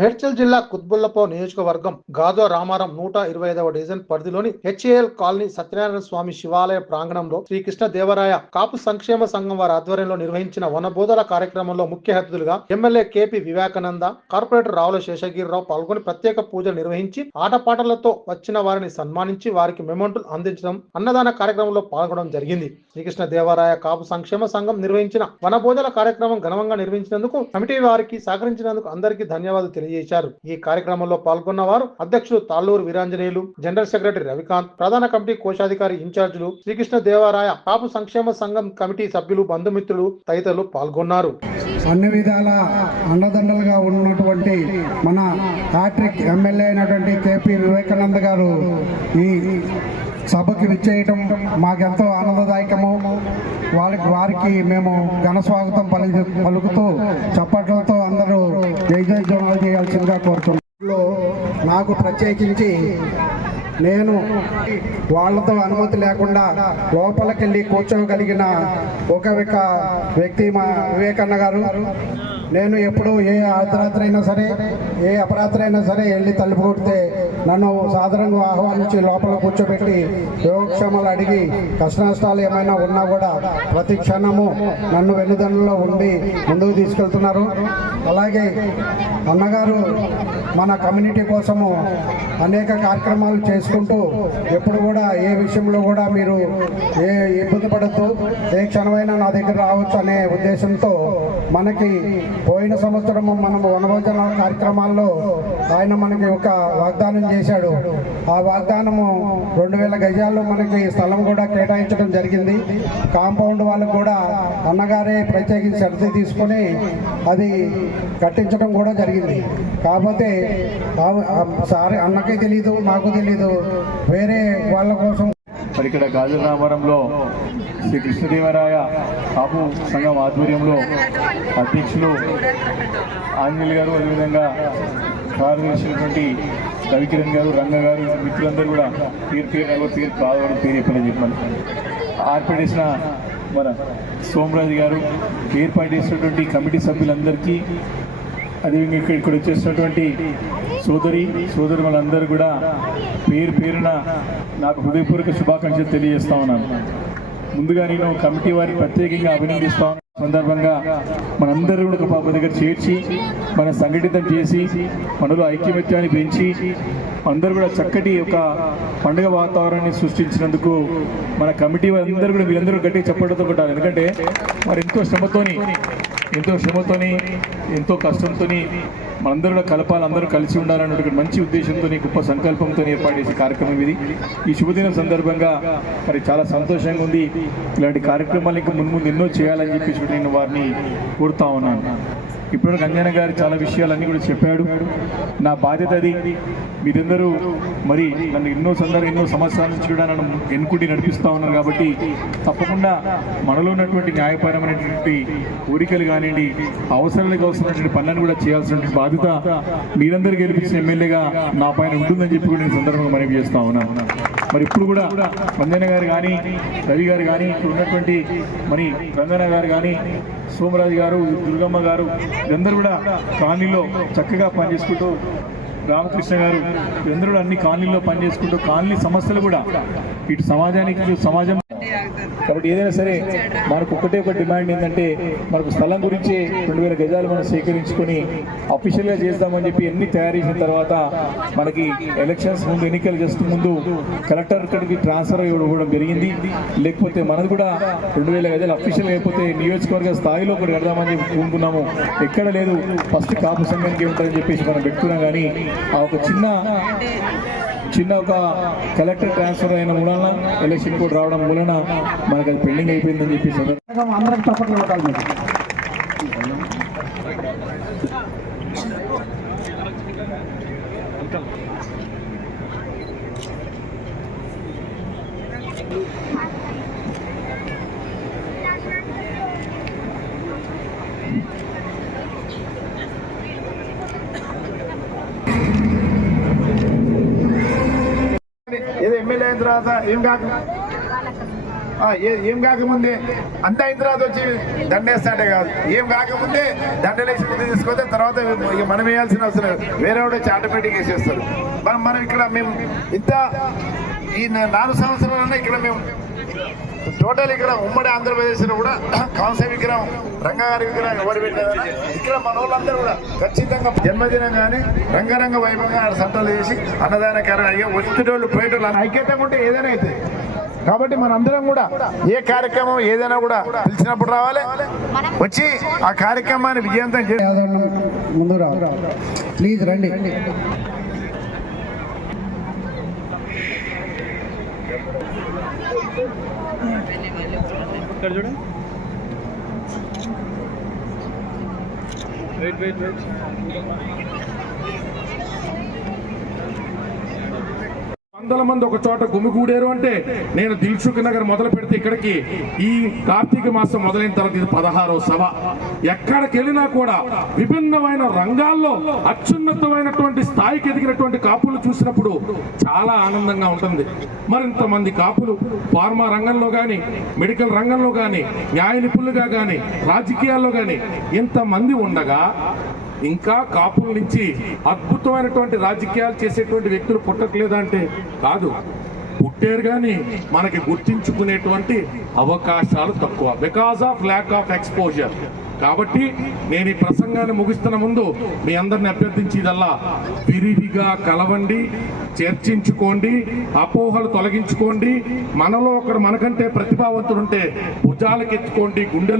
మేడ్చల్ జిల్లా కుత్బుల్లపో నియోజకవర్గం గాజో రామారం నూట ఇరవై ఐదవ డివిజన్ పరిధిలోని హెచ్ఏఎల్ కాలనీ సత్యనారాయణ స్వామి శివాలయ ప్రాంగణంలో శ్రీకృష్ణ దేవరాయ కాపు సంక్షేమ సంఘం వారి ఆధ్వర్యంలో నిర్వహించిన వనబోధన కార్యక్రమంలో ముఖ్య అతిథులుగా MLA KP Vivekananda corporator Ravula Seshagirirao పాల్గొని ప్రత్యేక పూజలు నిర్వహించి ఆటపాటలతో వచ్చిన వారిని సన్మానించి వారికి మెమంటులు అందించడం అన్నదాన కార్యక్రమంలో పాల్గొనడం జరిగింది. శ్రీకృష్ణ దేవరాయ కాపు సంక్షేమ సంఘం నిర్వహించిన వనబోధన కార్యక్రమం ఘనంగా నిర్వహించినందుకు కమిటీ వారికి సహకరించినందుకు అందరికీ ధన్యవాదాలు తెలియజేశారు. ఈ కార్యక్రమంలో పాల్గొన్న వారు అధ్యక్షులు తాళ్ళూరు వీరాంజనేయులు జనరల్ సెక్రటరీ రవికాంత్ ప్రధాన కమిటీ కోశాధికారి ఇన్ఛార్జీలు శ్రీకృష్ణ దేవరాయ కాపు సంక్షేమ సంఘం కమిటీ సభ్యులు బంధుమిత్రులు తదితరులు పాల్గొన్నారు. అన్ని విధాల అండదండలుగా ఉన్నటువంటి మన హ్యాట్రిక్ ఎమ్మెల్యే అయినటువంటి కేపీ వివేకానంద గారు ఈ సభకి విచ్చేయటం మాకెంతో ఆనందదాయకము. వారికి వారికి మేము ఘన స్వాగతం పలి పలుకుతూ చప్పట్లతో అందరూ చేయాల్సిందిగా కోరుతున్నాను నాకు ప్రత్యేకించి నేను వాళ్ళతో అనుమతి లేకుండా లోపలికెళ్ళి కూర్చోగలిగిన ఒక ఒక వ్యక్తి మా వివేకన్న గారు నేను ఎప్పుడు ఏ అర్ధరాత్రి అయినా సరే ఏ అపరాత్రి అయినా సరే వెళ్ళి తలుపు కొడితే నన్ను సాధారణంగా ఆహ్వానించి లోపల కూర్చోబెట్టి యోగక్షేమాలు అడిగి కష్టనష్టాలు ఏమైనా ఉన్నా కూడా ప్రతి క్షణము నన్ను వెన్నుదన్నులో ఉండి ముందుకు తీసుకెళ్తున్నారు. అలాగే అన్నగారు మన కమ్యూనిటీ కోసము అనేక కార్యక్రమాలు చేసుకుంటూ ఎప్పుడు కూడా ఏ విషయంలో కూడా మీరు ఏ ఇబ్బంది భయపడద్దు ఏ క్షణమైనా నా దగ్గర రావచ్చు అనే ఉద్దేశంతో మనకి పోయిన సంవత్సరం మనం వనభోజన కార్యక్రమాల్లో ఆయన మనకి ఒక వాగ్దానం చేశాడు. ఆ వాగ్దానము రెండు వేల గజాల్లో మనకి స్థలం కూడా కేటాయించడం జరిగింది. కాంపౌండ్ వాళ్ళకు కూడా అన్నగారే ప్రత్యేకించి శ్రద్ధ తీసుకొని అది కట్టించడం కూడా జరిగింది. కాకపోతే సారీ అన్నకి తెలీదు మాకు తెలీదు. వేరే వాళ్ళ కోసం మరి ఇక్కడ గాజుల రామారంలో శ్రీ కృష్ణదేవరాయ కాపు సంఘం ఆధ్వర్యంలో అధ్యక్షులు ఆంజనేయులు గారు అదేవిధంగా కార్యదర్శినటువంటి రవికిరణ్ గారు రంగ గారు మిత్రులందరూ కూడా పేరు పేరు పేరు బాగా పేరు చెప్పాలని చెప్పాను ఏర్పాటు మన సోమరాజు గారు ఏర్పాటు చేసినటువంటి కమిటీ సభ్యులందరికీ అదేవిధంగా ఇక్కడ ఇక్కడ వచ్చేసినటువంటి సోదరి సోదరు వాళ్ళందరూ కూడా పేరు పేరున నాకు హృదయపూర్వక శుభాకాంక్షలు తెలియజేస్తా ఉన్నాను. ముందుగా నేను కమిటీ వారిని ప్రత్యేకంగా అభినందిస్తా సందర్భంగా మనందరూ కూడా ఒక పాప దగ్గర చేర్చి మన సంఘటితం చేసి మనలో ఐక్యమత్యాన్ని పెంచి అందరూ కూడా చక్కటి ఒక పండుగ వాతావరణాన్ని సృష్టించినందుకు మన కమిటీ వారందరూ కూడా మీరందరూ గట్టిగా చెప్పడంతో ఉంటారు ఎందుకంటే వారు ఎంతో శ్రమతోని ఎంతో శ్రమతోని ఎంతో కష్టంతోని మనందరూ కూడా కలపాలి అందరూ కలిసి ఉండాలన్నటువంటి మంచి ఉద్దేశంతో గొప్ప సంకల్పంతో ఏర్పాటు చేసే కార్యక్రమం ఇది. ఈ శుభదినం సందర్భంగా మరి చాలా సంతోషంగా ఉంది. ఇలాంటి కార్యక్రమాలు ఇంకా ముందు ముందు ఎన్నో చేయాలని చెప్పేసి నేను వారిని కోరుతా ఉన్నాను. ఇప్పుడు గంగన్న గారు చాలా విషయాలన్నీ కూడా చెప్పాడు. నా బాధ్యత అది. మీరందరూ మరి నన్ను ఎన్నో సందర్భ ఎన్నో సంవత్సరాల నుంచి కూడా నన్ను ఎన్నుకుంటి నడిపిస్తూ ఉన్నారు కాబట్టి తప్పకుండా మనలో ఉన్నటువంటి న్యాయపరమైనటువంటి కోరికలు కానివ్వండి అవసరాలకు అవసరమైనటువంటి పనులను కూడా చేయాల్సినటువంటి బాధ్యత మీరందరూ గెలిపించిన ఎమ్మెల్యేగా నా పైన ఉంటుందని చెప్పి కూడా నేను సందర్భంగా మనవి చేస్తా ఉన్నాను. మరి ఇప్పుడు కూడా వందన గారు కానీ రవి గారు కానీ ఇక్కడ ఉన్నటువంటి మరి రంగన గారు కానీ సోమరాజు గారు దుర్గమ్మ గారు వీరందరూ కూడా కాలనీలో చక్కగా పనిచేసుకుంటూ రామకృష్ణ గారు వీరందరూ అన్ని కాలనీలో పనిచేసుకుంటూ కాలనీ సమస్యలు కూడా ఇటు సమాజానికి సమాజం కాబట్టి ఏదైనా సరే మనకు ఒకటే ఒక డిమాండ్ ఏంటంటే మనకు స్థలం గురించి రెండు వేల గజాలు మనం సేకరించుకొని అఫీషియల్గా చేద్దామని చెప్పి ఎన్ని తయారు చేసిన తర్వాత మనకి ఎలక్షన్స్ ముందు ఎన్నికలు జస్ట్ ముందు కలెక్టర్ ఇక్కడికి ట్రాన్స్ఫర్ ఇవ్వడం జరిగింది. లేకపోతే మనది కూడా రెండు వేల గజాలు అఫీషియల్ అయిపోతే నియోజకవర్గ స్థాయిలో ఒకటి కడదామని చెప్పి ఎక్కడ లేదు. ఫస్ట్ కాపు సంఘానికి ఏముంటుందని చెప్పేసి మనం పెట్టుకున్నాం. కానీ ఆ ఒక చిన్న చిన్న ఒక కలెక్టర్ ట్రాన్స్ఫర్ అయిన మూలన ఎలక్షన్ కోడ్ రావడం మూలన మనకు అది పెండింగ్ అయిపోయిందని చెప్పేసి అందరూ అందరికి చప్పట్లు కొట్టాలి మీరు. ఇది ఎమ్మెల్యే అయిన తర్వాత ఏం ఏ- ఏం కాకముందే? అంతా అయిన తర్వాత వచ్చి దండేస్తాడే కాదు. ఏం కాకముందే దండలేసి ముందు తీసుకొస్తే తర్వాత ఇక మనం వేయాల్సిన అవసరం లేదు. వేరే వాడు వచ్చి ఆటోమేటిక్ వేసేస్తారు. మనం మనం ఇక్కడ మేము ఇంత ఈ నాలుగు సంవత్సరాలన్నా ఇక్కడ మేము టోటల్ ఇక్కడ ఉమ్మడి ఆంధ్రప్రదేశ్లో కూడా కాంస విగ్రహం రంగారి విగ్రహం ఎవరు పెట్టారు ఇక్కడ మన వాళ్ళందరూ కూడా ఖచ్చితంగా జన్మదినం కానీ రంగరంగ వైభవంగా ఆడ సంతలు చేసి అన్నదాన కార్యం వచ్చేటోళ్ళు పోయేటోళ్ళు ఐక్యతంగా ఉంటే ఏదైనా అవుతుంది కాబట్టి మనందరం కూడా ఏ కార్యక్రమం ఏదైనా కూడా పిలిచినప్పుడు రావాలి. వచ్చి ఆ కార్యక్రమాన్ని విజయవంతం ముందు రా ప్లీజ్ రండి. వందల మంది ఒక చోట గుమిగూడారు అంటే నేను దిల్సుఖ్ నగర్ మొదలు పెడితే ఇక్కడికి ఈ కార్తీక మాసం మొదలైన తర్వాత ఇది పదహారో సభ. ఎక్కడికి వెళ్ళినా కూడా విభిన్నమైన రంగాల్లో అత్యున్నతమైనటువంటి స్థాయికి ఎదిగినటువంటి కాపులు చూసినప్పుడు చాలా ఆనందంగా ఉంటుంది. మరింతమంది కాపులు ఫార్మా రంగంలో కానీ మెడికల్ రంగంలో కానీ న్యాయ నిపుణులుగా కానీ రాజకీయాల్లో కానీ ఇంతమంది ఉండగా ఇంకా కాపుల నుంచి అద్భుతమైనటువంటి రాజకీయాలు చేసేటువంటి వ్యక్తులు పుట్టట్లేదంటే కాదు. పుట్టారు కానీ మనకి గుర్తించుకునేటువంటి అవకాశాలు తక్కువ. Because of lack of exposure కాబట్టి నేను ఈ ప్రసంగాన్ని ముగిస్తున్న ముందు మీ అందరిని అభ్యర్థించేదల్లా విరివిగా కలవండి చర్చించుకోండి అపోహలు తొలగించుకోండి మనలో ఒకరు మనకంటే ప్రతిభావంతుడుంటే భుజాలకెత్తుకోండి గుండెలు